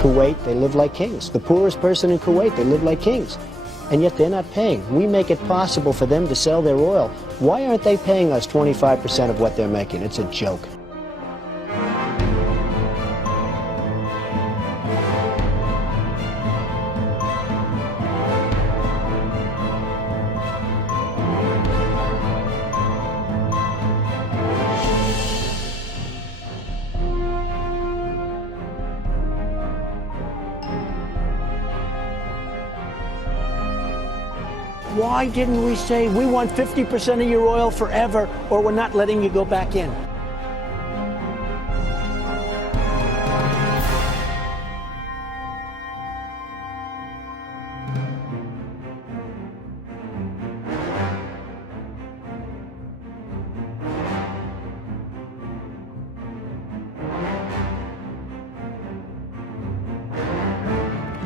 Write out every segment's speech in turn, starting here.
Kuwait, they live like kings. The poorest person in Kuwait, they live like kings. And yet they're not paying. We make it possible for them to sell their oil. Why aren't they paying us 25% of what they're making? It's a joke. Why didn't we say, we want 50% of your oil forever, or we're not letting you go back in?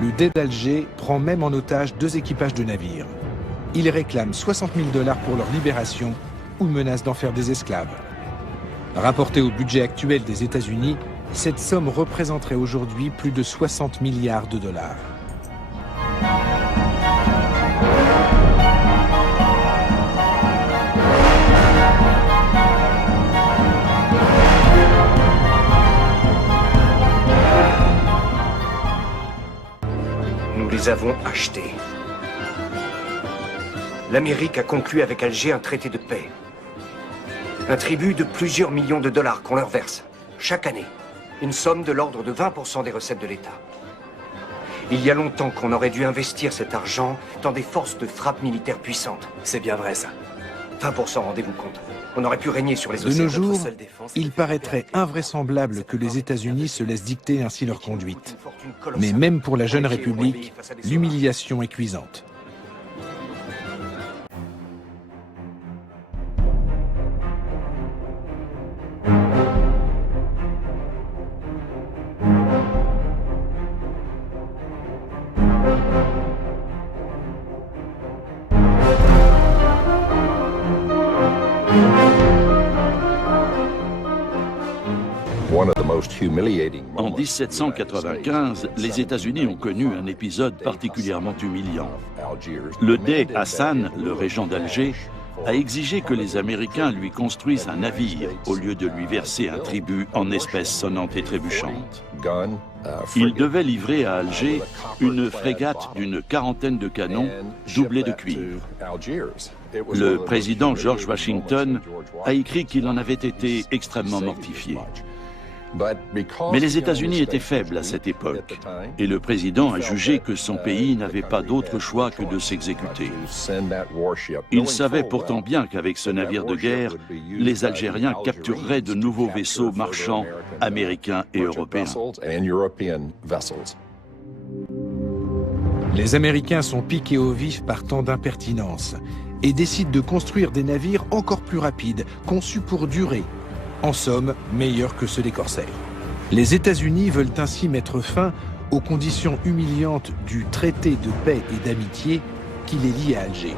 Le Dey d'Alger prend même en otage 2 équipages de navires. Ils réclament 60 000 $ pour leur libération ou menacent d'en faire des esclaves. Rapporté au budget actuel des États-Unis, cette somme représenterait aujourd'hui plus de 60 milliards de $. Nous les avons achetés. L'Amérique a conclu avec Alger un traité de paix. Un tribut de plusieurs millions de dollars qu'on leur verse, chaque année. Une somme de l'ordre de 20% des recettes de l'État. Il y a longtemps qu'on aurait dû investir cet argent dans des forces de frappe militaires puissantes. C'est bien vrai, ça. 20%, rendez-vous compte. On aurait pu régner sur les océans. De nos jours, il paraîtrait invraisemblable que les États-Unis se laissent dicter ainsi leur conduite. Mais même pour la jeune République, l'humiliation est cuisante. En 1795, les États-Unis ont connu un épisode particulièrement humiliant. Le Dey Hassan, le régent d'Alger, a exigé que les Américains lui construisent un navire au lieu de lui verser un tribut en espèces sonnantes et trébuchantes. Il devait livrer à Alger une frégate d'une 40aine de canons doublés de cuivre. Le président George Washington a écrit qu'il en avait été extrêmement mortifié. Mais les États-Unis étaient faibles à cette époque, et le président a jugé que son pays n'avait pas d'autre choix que de s'exécuter. Il savait pourtant bien qu'avec ce navire de guerre, les Algériens captureraient de nouveaux vaisseaux marchands américains et européens. Les Américains sont piqués au vif par tant d'impertinence et décident de construire des navires encore plus rapides, conçus pour durer. En somme, meilleurs que ceux des corsaires. Les États-Unis veulent ainsi mettre fin aux conditions humiliantes du traité de paix et d'amitié qui les lie à Alger.